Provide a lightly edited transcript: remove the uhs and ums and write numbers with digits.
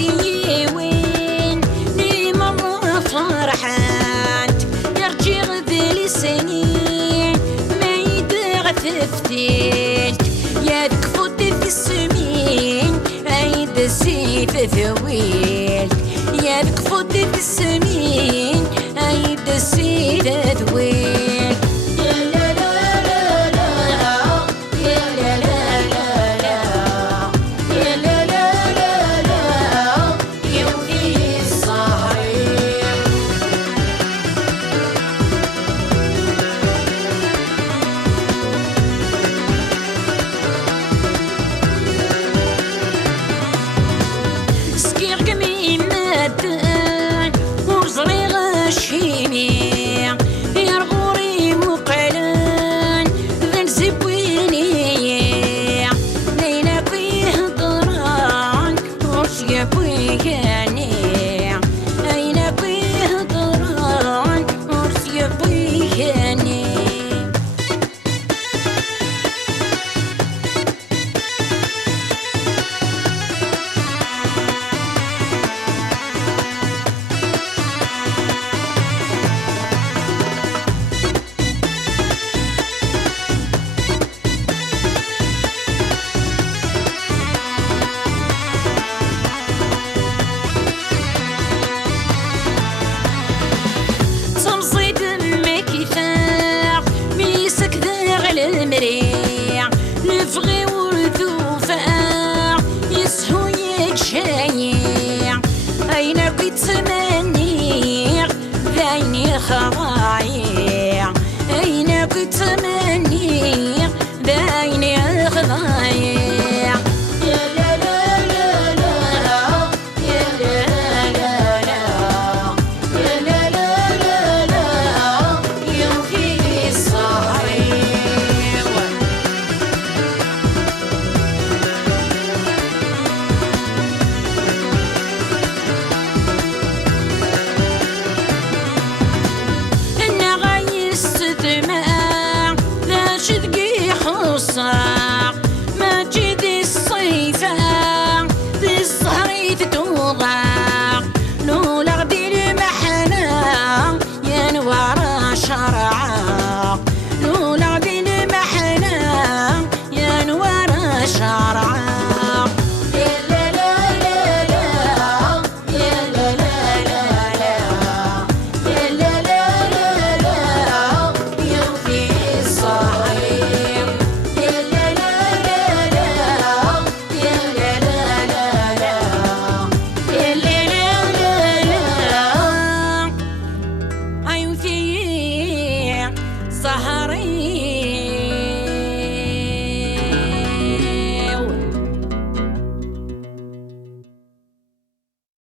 نسي وين لي مرة فرحانت يرجع ذي سنين ما يدغ ثفتيت يدك فوت في السمين عيد سيت ثويل يدك فوت في السمين عيد سيت ثويل نفغي والذوفاء يسهو يتشايع أين كنت تمنيع ذايني خضايع أين كنت تمنيع ذايني خضايع يا لا لا لا لا يا لا لا لا يا لا لا لا لا يوفي الصهري ما جد الصيفة بالصهر تتوضع لولا غدي المحنة ينوار شرعا لولا غدي المحنة ينوار شرعا